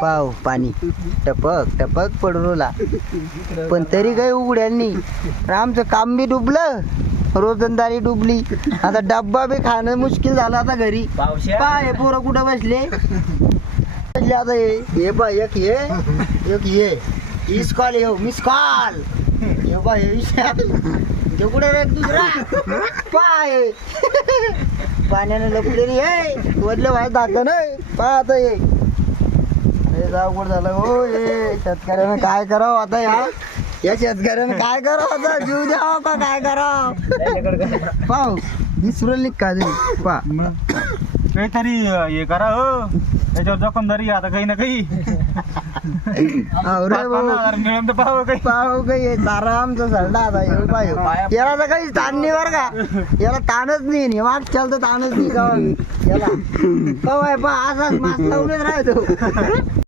पाव पाणी टपक टपक पडूला पण तरी काही उघड्या नाही. आमचं काम बी डुबलं, रोजंदारी डुबली, आता डब्बा बी खाणं मुश्किल झालं आता घरी. पाय पोरं कुठं बसले आता हे बा एक ये इस कॉल ये मिस कॉल ये बा हे कुठे रे दुसरा पाय पाण्याने लपले रे वडलं व्हाय दाखव नाही पाहत ये अवघड झालं हो. हे शेतकऱ्यानं काय करावं आता, या शेतकऱ्यानं काय करावं आता, जीव द्यावं का काय करावं पाव विसरून निघ का पा काहीतरी हे करा हो, त्याच्यावर जोखमदारी आता काही ना काही मिळून तर पाहू काही पाहू काही तारा आमचा सरडा आता येऊ पाहिजे. याला तर काही ताण नाही बरं का, याला ताणच नाही, मागच्याला तर ताणच नाही का याला. पा असाच मास्क लावूनच राहतो.